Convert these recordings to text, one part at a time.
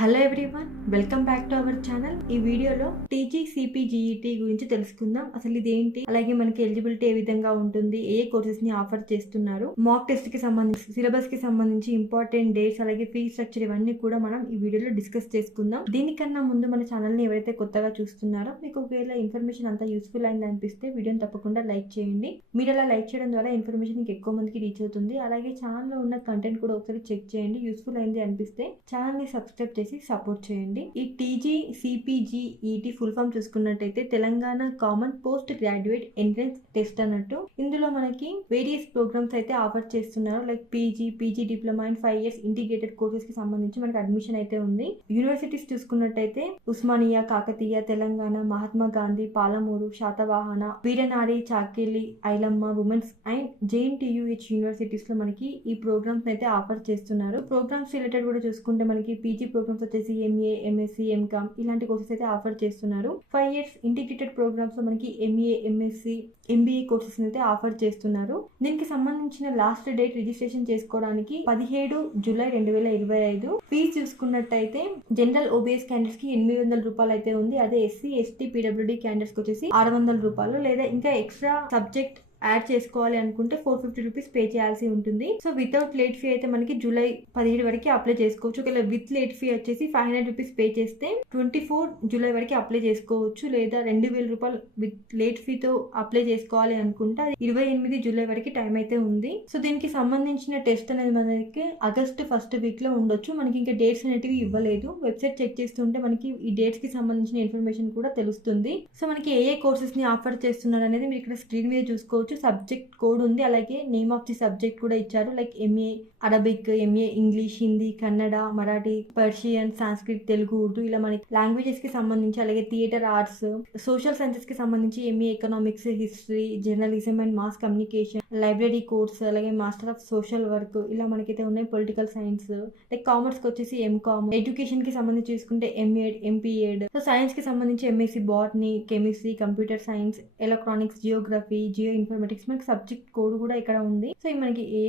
Hello everyone welcome back to our channel ఈ వీడియోలో TG CPGET గురించి తెలుసుకుందాం. అసలు ఇది ఏంటి అలాగే మనకి ఎలిజిబిలిటీ ఏ విధంగా ఉంటుంది? ఏ కోర్సెస్ని ఆఫర్ చేస్తున్నారు? మాక్ టెస్ట్కి సంబంధించి సిలబస్కి సంబంధించి ఇంపార్టెంట్ డేట్స్ అలాగే ఫీ స్ట్రక్చర్ ఇవన్నీ కూడా మనం ఈ వీడియోలో డిస్కస్ చేసుకుందాం. దీనికన్నా ముందు మన ఛానల్ని ఎవరైతే కొత్తగా చూస్తున్నారో మీకు ఒకవేళ ఇన్ఫర్మేషన్ అంతా యూస్ఫుల్ అయింది అనిపిస్తే వీడియోని తప్పకుండా లైక్ చేయండి. మీరు అలా లైక్ చేయడం ద్వారా ఇన్ఫర్మేషన్ ఎక్కువ మందికి రీచ్ అవుతుంది. అలాగే ఛానల్లో ఉన్న కంటెంట్ కూడా ఒకసారి చెక్ చేయండి. యూస్ఫుల్ అయింది అనిపిస్తే ఛానల్ని సబ్స్క్రైబ్ చేసి సపోర్ట్ చేయండి. ఈ TG CPG ET full form చూసుకున్నట్టయితే Telangana common post graduate entrance test అన్నట్టు ఇందులో మనకి వేరియస్ ప్రోగ్రామ్స్ అయితే ఆఫర్ చేస్తున్నారు. Like PG PG diploma and five years integrated కోర్సెస్కి సంబంధించి మనకి అడ్మిషన్ అయితే ఉంది. యూనివర్సిటీస్ చూసుకున్నట్టయితే Osmania Kakatiya Telangana Mahatma Gandhi Palamuru Satavahana Veeranari Chakali Ailamma women's and JNTUH యూనివర్సిటీస్లో మనకి ఈ ప్రోగ్రామ్స్ అయితే ఆఫర్ చేస్తున్నారు. ప్రోగ్రామ్స్ రిలేటెడ్ కూడా చూసుకుంటే మనకి పీజీ ప్రోగ్రామ్స్ వచ్చేసి ఎంఏ ఎంఎస్సి ఎంకామ్ ఇలాంటి కోర్సెస్ అయితే ఆఫర్ చేస్తున్నారు. ఫైవ్ ఇయర్స్ ఇంటిగ్రేటెడ్ ప్రోగ్రామ్స్లో మనకి ఎంఏ ఎంఎస్సి ఎంబీఏ కోర్సెస్ అయితే ఆఫర్ చేస్తున్నారు. దీనికి సంబంధించిన లాస్ట్ డేట్ రిజిస్ట్రేషన్ చేసుకోవడానికి పదిహేడు జూలై రెండు వేల ఇరవై ఐదు ఫీజు చూసుకున్నట్టయితే జనరల్ ఓబీఎస్ క్యాండిడేట్స్కి ఎనిమిది వందల రూపాయలు అయితే ఉంది. అదే ఎస్సీ ఎస్టీ పీడబ్ల్యూడీ క్యాండిడేట్స్కి వచ్చేసి ఆరు వందల రూపాయలు లేదా ఇంకా ఎక్స్ట్రా సబ్జెక్ట్ యాడ్ చేసుకోవాలి అనుకుంటే ఫోర్ ఫిఫ్టీ రూపీస్ పే చేయాల్సి ఉంటుంది. సో వితౌట్ లేట్ ఫీ అయితే మనకి జూలై పదిహేడు వరకు అప్లై చేసుకోవచ్చు. ఒకవేళ విత్ లేట్ ఫీ వచ్చేసి ఫైవ్ హండ్రెడ్ రూపీస్ పే చేస్తే ట్వంటీ ఫోర్ జూలై వరకు అప్లై చేసుకోవచ్చు. లేదా రెండు వేల రూపాయలు విత్ లేట్ ఫీతో అప్లై చేసుకోవాలి అనుకుంటే అది ఇరవై ఎనిమిది జూలై వరకు టైం అయితే ఉంది. సో దీనికి సంబంధించిన టెస్ట్ అనేది మనకి ఆగస్ట్ ఫస్ట్ వీక్లో ఉండొచ్చు. మనకి ఇంకా డేట్స్ అనేటివి ఇవ్వలేదు. వెబ్సైట్ చెక్ చేస్తుంటే మనకి ఈ డేట్స్కి సంబంధించిన ఇన్ఫర్మేషన్ కూడా తెలుస్తుంది. సో మనకి ఏ ఏ కోర్సెస్ని ఆఫర్ చేస్తున్నారు అనేది మీరు ఇక్కడ స్క్రీన్ మీద చూసుకోవచ్చు. సబ్జెక్ట్ కోడ్ ఉంది. అలాగే నేమ్ ఆఫ్ ది సబ్జెక్ట్ కూడా ఇచ్చారు. Like MA Arabic MA English Hindi Kannada Marathi Persian Sanskrit Telugu Urdu ఇలా మనకి లాంగ్వేజెస్కి సంబంధించి అలాగే థియేటర్ ఆర్ట్స్ సోషల్ సైన్సెస్కి సంబంధించి MA economics history journalism and mass communication library course అలాగే మాస్టర్ ఆఫ్ సోషల్ వర్క్ ఇలా మనకైతే ఉన్నాయి. పొలిటికల్ సైన్స్ లైక్ కామర్స్కి వచ్చేసి ఎంకామ్ ఎడ్యుకేషన్కి సంబంధించి చూసుకుంటే ఎంఏడ్ ఎంపీఏడ్ సో సైన్స్కి సంబంధించి MSc botany chemistry computer science electronics geography geo mathematics మనకి సబ్జెక్ట్ కోడ్ కూడా ఇక్కడ ఉంది. సో మనకి ఏ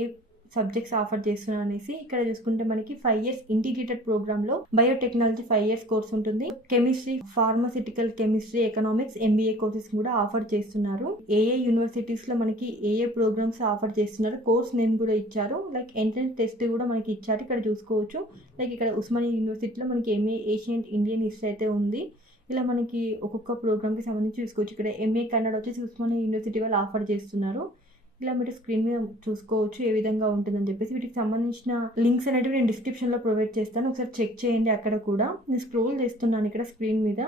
సబ్జెక్ట్స్ ఆఫర్ చేస్తున్నారు అనేసి ఇక్కడ చూసుకుంటే మనకి ఫైవ్ ఇయర్స్ ఇంటిగ్రేటెడ్ ప్రోగ్రామ్లో బయోటెక్నాలజీ ఫైవ్ ఇయర్స్ కోర్స్ ఉంటుంది. Chemistry pharmaceutical chemistry economics MBA courses కూడా ఆఫర్ చేస్తున్నారు. ఏ ఏ యూనివర్సిటీస్లో మనకి ఏ ఏ ప్రోగ్రామ్స్ ఆఫర్ చేస్తున్నారు. కోర్స్ నేమ్ కూడా ఇచ్చారు. లైక్ ఎంట్రన్స్ టెస్ట్ కూడా మనకి ఇచ్చారు. ఇక్కడ చూసుకోవచ్చు. లైక్ ఇక్కడ ఉస్మానియా యూనివర్సిటీలో మనకి ఎంఏ ఏషియన్ ఇండియన్ హిస్టరీ అయితే ఉంది. ఇలా మనకి ఒక్కొక్క ప్రోగ్రామ్కి సంబంధించి చూసుకోవచ్చు. ఇక్కడ ఎంఏ కన్నడ వచ్చేసి ఉస్మానియా యూనివర్సిటీ వాళ్ళు ఆఫర్ చేస్తున్నారు. ఇలా మీరు స్క్రీన్ మీద చూసుకోవచ్చు ఏ విధంగా ఉంటుందని చెప్పేసి. వీటికి సంబంధించిన లింక్స్ అనేటివి నేను డిస్క్రిప్షన్లో ప్రొవైడ్ చేస్తాను. ఒకసారి చెక్ చేయండి అక్కడ కూడా. నేను స్క్రోల్ చేస్తున్నాను ఇక్కడ స్క్రీన్ మీద.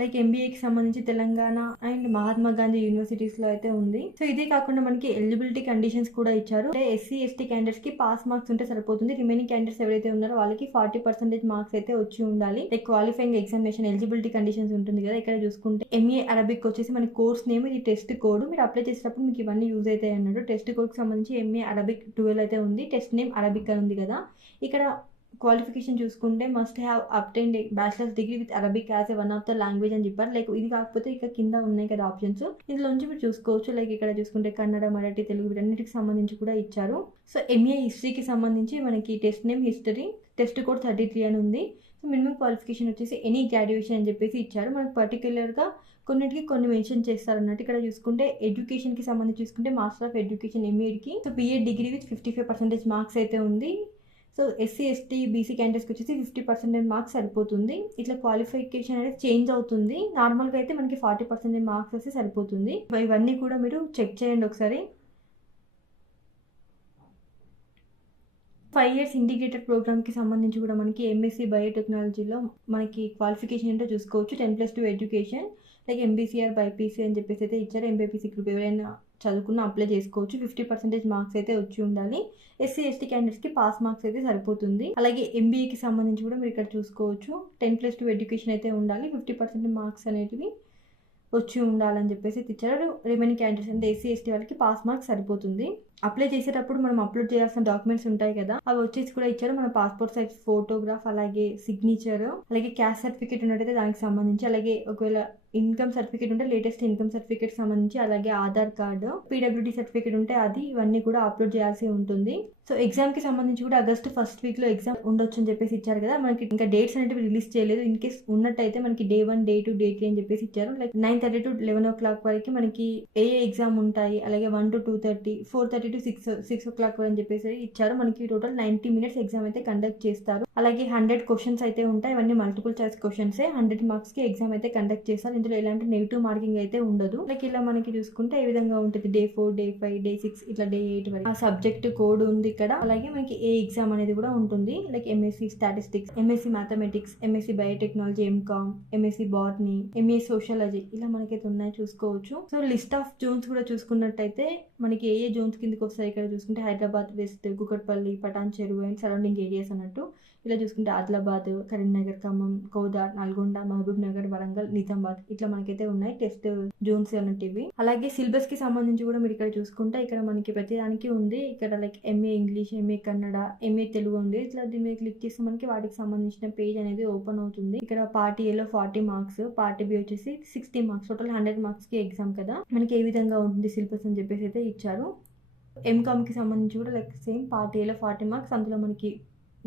లైక్ ఎంబీఏకి సంబంధించి తెలంగాణ అండ్ మహాత్మా గాంధీ యూనివర్సిటీస్లో అయితే ఉంది. సో ఇదే కాకుండా మనకి ఎలిజిబిలిటీ కండిషన్స్ కూడా ఇచ్చారు. అంటే ఎస్సీ ఎస్టీ క్యాండిడేట్స్కి పాస్ మార్క్స్ ఉంటే సరిపోతుంది. రిమైనింగ్ క్యాండిడేట్స్ ఎవరైతే ఉన్నారో వాళ్ళకి ఫార్టీ పర్సెంటేజ్ మార్క్స్ అయితే వచ్చి ఉండాలి. Like qualifying examination eligibility conditions ఉంటుంది కదా ఇక్కడ చూసుకుంటే. ఎంఏ అరబిక్ వచ్చేసి మన కోర్స్ నేమ్ ఇది టెస్ట్ కోడ్ మీరు అప్లై చేసేటప్పుడు మీకు ఇవన్నీ యూజ్ అవుతాయి అన్నాడు టెస్ట్ కోడ్కి సంబంధించి ఎంఏ అరబిక్ ట్వెల్వ్ అయితే ఉంది. టెస్ట్ నేమ్ అరబిక్ అని ఉంది కదా. ఇక్కడ క్వాలిఫికేషన్ చూసుకుంటే must have obtained bachelor's degree with Arabic as one of the language అని చెప్పారు లైక్ ఇది కాకపోతే ఇక కింద ఉన్నాయి కదా ఆప్షన్స్ ఇందులో నుంచి మీరు చూసుకోవచ్చు. లైక్ ఇక్కడ చూసుకుంటే కన్నడ మరాఠీ తెలుగు వీటన్నిటికి సంబంధించి కూడా ఇచ్చారు. సో ఎంఏ హిస్టరీకి సంబంధించి మనకి test name history test code thirty three అని ఉంది. సో మినిమం క్వాలిఫికేషన్ వచ్చేసి ఎనీ గ్రాడ్యుయేషన్ అని చెప్పేసి ఇచ్చారు. మనకు పర్టికులర్గా కొన్నిటికి కొన్ని మెన్షన్ చేస్తారు అన్నట్టు ఇక్కడ చూసుకుంటే ఎడ్యుకేషన్కి సంబంధించి చూసుకుంటే master of education ఎంఏడ్కి so BEd degree with fifty five percentage marks అయితే ఉంది. సో ఎస్సీ ఎస్టీ బీసీ క్యాండిడేట్స్కి వచ్చేసి ఫిఫ్టీ పర్సెంటేజ్ మార్క్స్ సరిపోతుంది. ఇట్లా క్వాలిఫికేషన్ అనేది చేంజ్ అవుతుంది. నార్మల్గా అయితే మనకి ఫార్టీ పర్సెంటేజ్ మార్క్స్ వస్తే సరిపోతుంది. ఇవన్నీ కూడా మీరు చెక్ చేయండి ఒకసారి. ఫైవ్ ఇయర్స్ ఇంటిగ్రేటెడ్ ప్రోగ్రామ్కి సంబంధించి కూడా మనకి ఎంఎస్సీ బయోటెక్నాలజీలో మనకి క్వాలిఫికేషన్ ఏంటో చూసుకోవచ్చు. Ten plus two education like ఎంబీసీఆర్ BiPC అని చెప్పేసి అయితే ఇచ్చారు. ఎంబీపీసీ గ్రూప్ ఎవరైనా చదువుకున్న అప్లై చేసుకోవచ్చు. ఫిఫ్టీ పర్సెంటేజ్ మార్క్స్ అయితే వచ్చి ఉండాలి. ఎస్సీ ఎస్టీ క్యాండిడేట్స్కి పాస్ మార్క్స్ అయితే సరిపోతుంది. అలాగే ఎంబీఏకి సంబంధించి కూడా మీరు ఇక్కడ చూసుకోవచ్చు. టెన్ ప్లస్ టూ ఎడ్యుకేషన్ అయితే ఉండాలి. ఫిఫ్టీ పర్సెంట్ మార్క్స్ అనేటివి వచ్చి ఉండాలని చెప్పేసి ఇచ్చారు. రిమైనింగ్ క్యాండిడేట్స్ అంటే ఎస్సీ ఎస్టీ వాళ్ళకి పాస్ మార్క్స్ సరిపోతుంది. అప్లై చేసేటప్పుడు మనం అప్లోడ్ చేయాల్సిన డాక్యుమెంట్స్ ఉంటాయి కదా అవి వచ్చేసి కూడా ఇచ్చారు. మన పాస్పోర్ట్ సైజ్ ఫోటోగ్రాఫ్ అలాగే సిగ్నేచర్ అలాగే క్యాస్ట్ సర్టిఫికేట్ ఉన్నట్టయితే దానికి సంబంధించి అలాగే ఒకవేళ ఇన్కమ్ సర్టిఫికేట్ ఉంటే లేటెస్ట్ ఇన్కమ్ సర్టిఫికేట్ సంబంధించి అలాగే ఆధార్ కార్డు పీడబ్ల్యూడీ సర్టిఫికేట్ ఉంటే అది ఇవన్నీ కూడా అప్లోడ్ చేయాల్సి ఉంటుంది. సో ఎగ్జామ్కి సంబంధించి కూడా ఆగస్ట్ ఫస్ట్ వీక్లో ఎగ్జామ్ ఉండొచ్చు అని చెప్పేసి ఇచ్చారు కదా మనకి ఇంకా డేట్స్ అనేవి రిలీజ్ చేయలేదు. ఇన్ కేస్ ఉన్నట్టయితే మనకి day one day two day three అని చెప్పేసి ఇచ్చారు. Like nine thirty to eleven o'clock వరకు మనకి ఏ ఏ ఎగ్జామ్ ఉంటాయి అలాగే one to two thirty four thirty to six six o'clock అని చెప్పేసి ఇచ్చారు. మనకి టోటల్ నైన్టీ మినిట్స్ ఎగ్జామ్ అయితే కండక్ట్ చేస్తారు. అలాగే హండ్రెడ్ క్వశ్చన్స్ అయితే ఉంటాయి. ఇవన్నీ మల్టిపుల్ చాయిస్ క్వశ్చన్స్. హండ్రెడ్ మార్క్స్కి ఎగ్జామ్ అయితే కండక్ట్ చేస్తారు. ఇందులో ఎలాంటి నెగిటివ్ మార్కింగ్ అయితే ఉండదు. లైక్ ఇలా మనకి చూసుకుంటే ఏ విధంగా ఉంటుంది? Day four day five day six ఇట్లా డే ఎయిట్ వరకు. ఆ సబ్జెక్ట్ కోడ్ ఉంది ఇక్కడ. అలాగే మనకి ఏ ఎగ్జామ్ అనేది కూడా ఉంటుంది. Like MSc statistics MSc mathematics MSc biotechnology MCom MSc botany MA sociology ఇలా మనకైతే ఉన్నాయి చూసుకోవచ్చు. సో లిస్ట్ ఆఫ్ జోన్స్ కూడా చూసుకున్నట్టయితే మనకి ఏ ఏ జోన్స్ కిందకి వస్తాయి ఇక్కడ చూసుకుంటే హైదరాబాద్ వెస్ట్ కూకట్పల్లి పటాన్ చెరువు అండ్ సరౌండింగ్ ఏరియాస్ అన్నట్టు. ఇలా చూసుకుంటే ఆదిలాబాద్ కరీంనగర్ ఖమ్మం కోదా నల్గొండ మహబూబ్ నగర్ వరంగల్ నిజామాబాద్ ఇట్లా మనకైతే ఉన్నాయి. టెస్ట్ జోన్స్ అన్నట్టు అలాగే సిలబస్కి సంబంధించి కూడా మీరు ఇక్కడ చూసుకుంటే ఇక్కడ మనకి ప్రతిదానికి ఉంది. ఇక్కడ like MA English MA Kannada MA Telugu ఉంది. ఇట్లా దీని మీద క్లిక్ చేస్తే మనకి వాటికి సంబంధించిన పేజ్ అనేది ఓపెన్ అవుతుంది. ఇక్కడ పార్టీ ఏలో ఫార్టీ మార్క్స్ పార్టీ బి వచ్చేసి సిక్స్టీ మార్క్స్ టోటల్ హండ్రెడ్ మార్క్స్కి ఎగ్జామ్ కదా. మనకి ఏ విధంగా ఉంటుంది సిలబస్ అని చెప్పేసి అయితే ఇచ్చారు. ఎంకామ్కి సంబంధించి కూడా లైక్ సేమ్ పార్టీ ఏలో ఫార్టీ మార్క్స్ అందులో మనకి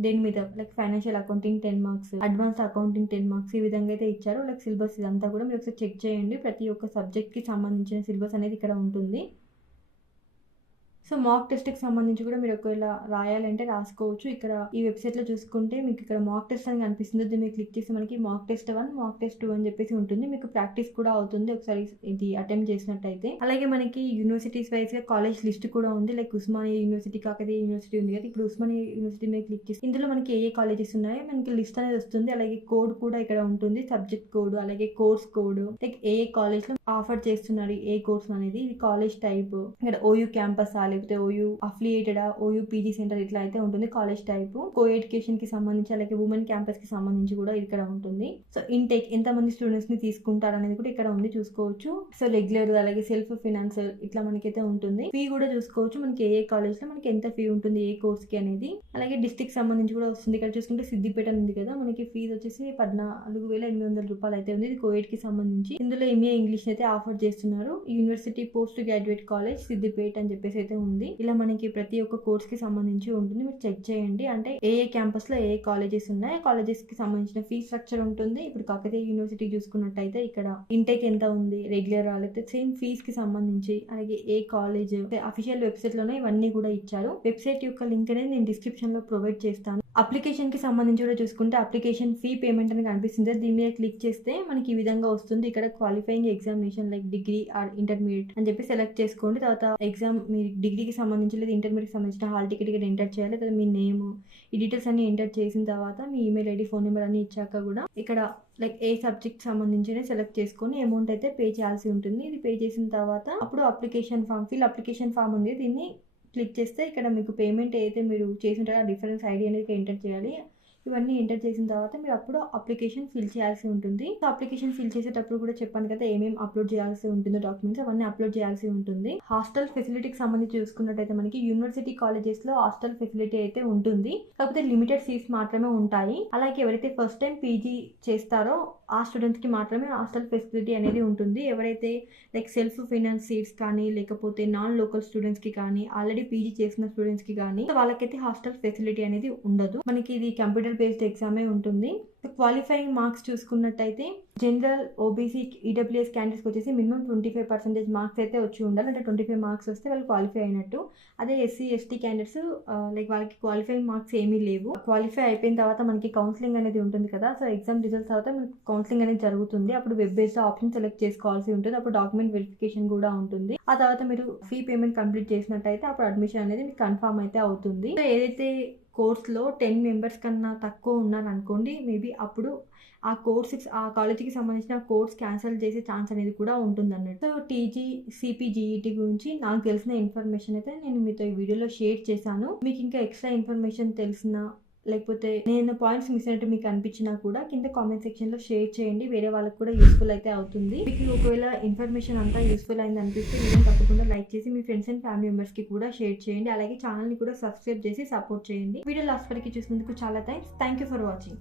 దేని మీద? Like financial accounting ten marks advance accounting ten marks ఈ విధంగా అయితే ఇచ్చారు. లైక్ సిలబస్ ఇదంతా కూడా మీరు ఒకసారి చెక్ చేయండి. ప్రతి ఒక్క సబ్జెక్ట్కి సంబంధించిన సిలబస్ అనేది ఇక్కడ ఉంటుంది. సో మాక్ టెస్ట్కి సంబంధించి కూడా మీరు ఒకవేళ రాయాలంటే రాసుకోవచ్చు. ఇక్కడ ఈ వెబ్సైట్లో చూసుకుంటే మీకు ఇక్కడ మాక్ టెస్ట్ అని కనిపిస్తుంది. దీన్ని మీరు క్లిక్ చేస్తే మనకి mock test one mock test two అని చెప్పేసి ఉంటుంది. మీకు ప్రాక్టీస్ కూడా అవుతుంది. ఒకసారి ఇది అటెంప్ట్ చేసినట్టయితే. అలాగే మనకి యూనివర్సిటీస్ వైజ్గా కాలేజ్ లిస్ట్ కూడా ఉంది. Like Osmania university Kakatiya university ఉంది కదా. ఇప్పుడు ఉస్మానియా యూనివర్సిటీ మీద క్లిక్ చేసి ఇందులో మనకి ఏ ఏ కాలేజెస్ ఉన్నాయో మనకి లిస్ట్ అనేది వస్తుంది. అలాగే కోడ్ కూడా ఇక్కడ ఉంటుంది. సబ్జెక్ట్ కోడ్ అలాగే కోర్స్ కోడ్ లైక్ ఏ ఏ కాలేజ్లో ఆఫర్ చేస్తున్నారు. ఏ కోర్స్ అనేది. ఇది కాలేజ్ టైప్ ఇక్కడ ఓయూ క్యాంపస్ లేకపోతే OU affiliated OU PG centre ఇట్లా అయితే ఉంటుంది కాలేజ్ టైప్ కో ఎడ్యుకేషన్కి సంబంధించి అలాగే ఉమెన్ క్యాంపస్కి సంబంధించి కూడా ఇక్కడ ఉంటుంది. సో ఇంటేక్ ఎంత మంది స్టూడెంట్స్ని తీసుకుంటారు అనేది కూడా ఇక్కడ ఉంది చూసుకోవచ్చు. సో రెగ్యులర్ అలాగే సెల్ఫ్ ఫినాన్స్ ఇట్లా మనకైతే ఉంటుంది. ఫీ కూడా చూసుకోవచ్చు. మనకి ఏ ఏ కాలేజ్లో మనకి ఎంత ఫీ ఉంటుంది ఏ కోర్స్కి అనేది. అలాగే డిస్టిక్ సంబంధించి కూడా వస్తుంది. ఇక్కడ చూసుకుంటే సిద్దిపేట ఉంది కదా మనకి ఫీజు వచ్చేసి పద్నాలుగు వేల ఎనిమిది వందల రూపాయలు అయితే ఉంది. ఇది కోవిడ్కి సంబంధించి. ఇందులో ఎంఏ ఇంగ్లీష్ అయితే ఆఫర్ చేస్తున్నారు. University post graduate college Siddipet అని చెప్పేసి అయితే ఉంది ఉంది. ఇలా మనకి ప్రతి ఒక్క కోర్స్కి సంబంధించి ఉంటుంది. మీరు చెక్ చేయండి. అంటే ఏ ఏ క్యాంపస్లో ఏ కాలేజెస్ ఉన్నాయి. కాలేజెస్కి సంబంధించిన ఫీ స్ట్రక్చర్ ఉంటుంది. ఇప్పుడు కాకతీయ యూనివర్సిటీ చూసుకున్నట్టయితే ఇక్కడ ఇంటేక్ ఎంత ఉంది? రెగ్యులర్ అయితే సేమ్ ఫీజ్కి సంబంధించి అలాగే ఏ కాలేజ్ అఫీషియల్ వెబ్సైట్లోనే ఇవన్నీ కూడా ఇచ్చారు. వెబ్సైట్ యొక్క లింక్ అనేది నేను డిస్క్రిప్షన్లో ప్రొవైడ్ చేస్తాను. అప్లికేషన్కి సంబంధించి కూడా చూసుకుంటే అప్లికేషన్ ఫీ పేమెంట్ అని కనిపిస్తుంది. దీని మీద క్లిక్ చేస్తే మనకి ఈ విధంగా వస్తుంది. ఇక్కడ qualifying examination like degree or intermediate అని చెప్పి సెలెక్ట్ చేసుకోండి. తర్వాత ఎగ్జామ్ మీ డిగ్రీకి సంబంధించి లేదా ఇంటర్మీడియట్ సంబంధించిన హాల్ టికెట్ ఇక్కడ ఎంటర్ చేయాలి. లేదా మీ నేమ్ ఈ డీటెయిల్స్ అన్ని ఎంటర్ చేసిన తర్వాత మీ ఈమెయిల్ ఐడి ఫోన్ నెంబర్ అన్ని ఇచ్చాక కూడా ఇక్కడ లైక్ ఏ సబ్జెక్ట్ సంబంధించిన సెలెక్ట్ చేసుకొని అమౌంట్ అయితే పే చేయాల్సి ఉంటుంది. ఇది పే చేసిన తర్వాత అప్పుడు application form fill application form ఉంది. దీన్ని క్లిక్ చేస్తే ఇక్కడ మీకు పేమెంట్ ఏదైతే మీరు చేసింటారో ఆ డిఫరెన్స్ ఐడి అనేది ఎంటర్ చేయాలి. ఇవన్నీ ఎంటర్ చేసిన తర్వాత మీరు అప్పుడు అప్లికేషన్ ఫిల్ చేయాల్సి ఉంటుంది. సో అప్లికేషన్ ఫిల్ చేసేటప్పుడు కూడా చెప్పాను కదా ఏమేమి అప్లోడ్ చేయాల్సి ఉంటుందో డాక్యుమెంట్స్ అవన్నీ అప్లోడ్ చేయాల్సి ఉంటుంది. హాస్టల్ ఫెసిలిటీకి సంబంధించి చూసుకున్నట్టయితే మనకి యూనివర్సిటీ కాలేజెస్లో హాస్టల్ ఫెసిలిటీ అయితే ఉంటుంది. కాకపోతే లిమిటెడ్ సీట్స్ మాత్రమే ఉంటాయి. అలాగే ఎవరైతే ఫస్ట్ టైం పీజీ చేస్తారో ఆ స్టూడెంట్స్కి మాత్రమే హాస్టల్ ఫెసిలిటీ అనేది ఉంటుంది. ఎవరైతే లైక్ సెల్ఫ్ ఫైనాన్స్ సీట్స్ కానీ లేకపోతే నాన్ లోకల్ స్టూడెంట్స్కి కానీ ఆల్రెడీ పీజీ చేసిన స్టూడెంట్స్కి కానీ వాళ్ళకైతే హాస్టల్ ఫెసిలిటీ అనేది ఉండదు. మనకి ఇది కంప్యూటర్ బేస్డ్ ఎగ్జామే ఉంటుంది. క్వాలిఫైయింగ్ మార్క్స్ చూసుకున్నట్టయితే జనరల్ ఓబీసీ ఈడబ్ల్యూఎస్ క్యాండిడేట్స్కి వచ్చేసి minimum twenty five percentage marks అయితే వచ్చి ఉండాలి. అంటే ట్వంటీ ఫైవ్ మార్క్స్ వస్తే వాళ్ళు క్వాలిఫై అయినట్టు. అదే ఎస్సీ ఎస్టీ క్యాండిడేట్స్ లైక్ వాళ్ళకి క్వాలిఫైయింగ్ మార్క్స్ ఏమీ లేవు. క్వాలిఫై అయిపోయిన తర్వాత మనకి కౌన్సిలింగ్ అనేది ఉంటుంది కదా. సో ఎగ్జామ్ రిజల్ట్స్ తర్వాత మనకి కౌన్సిలింగ్ అనేది జరుగుతుంది. అప్పుడు వెబ్ బేస్డ్ ఆప్షన్ సెలెక్ట్ చేసుకోవాల్సి ఉంటుంది. అప్పుడు డాక్యుమెంట్ వెరిఫికేషన్ కూడా ఉంటుంది. ఆ తర్వాత మీరు ఫీ పేమెంట్ కంప్లీట్ చేసినట్టయితే అప్పుడు అడ్మిషన్ అనేది మీకు కన్ఫర్మ్ అయితే అవుతుంది. సో ఏదైతే కోర్స్లో టెన్ మెంబర్స్ కన్నా తక్కువ ఉన్నారు అనుకోండి మేబీ అప్పుడు ఆ కోర్స్ ఆ కాలేజీకి సంబంధించిన కోర్స్ క్యాన్సిల్ చేసే ఛాన్స్ అనేది కూడా ఉంటుంది అన్నట్టు సో టీజీ సిపిజిఈటి గురించి నాకు తెలిసిన ఇన్ఫర్మేషన్ అయితే నేను మీతో ఈ వీడియోలో షేర్ చేశాను. మీకు ఇంకా ఎక్స్ట్రా ఇన్ఫర్మేషన్ తెలిసిన లేకపోతే నేను పాయింట్స్ మిస్ అయినట్టు మీకు అనిపించినా కూడా కింద కామెంట్ సెక్షన్లో షేర్ చేయండి. వేరే వాళ్ళకి కూడా యూస్ఫుల్ అయితే అవుతుంది. మీకు ఒకవేళ ఇన్ఫర్మేషన్ అంతా యూస్ఫుల్ అయింది అనిపిస్తే వీడియో తప్పకుండా లైక్ చేసి మీ ఫ్రెండ్స్ అండ్ ఫ్యామిలీ మెంబర్స్కి కూడా షేర్ చేయండి. అలాగే ఛానల్ని కూడా సబ్స్క్రైబ్ చేసి సపోర్ట్ చేయండి. వీడియో లాస్ట్ వరకు చూసినందుకు చాలా thanks thank you for watching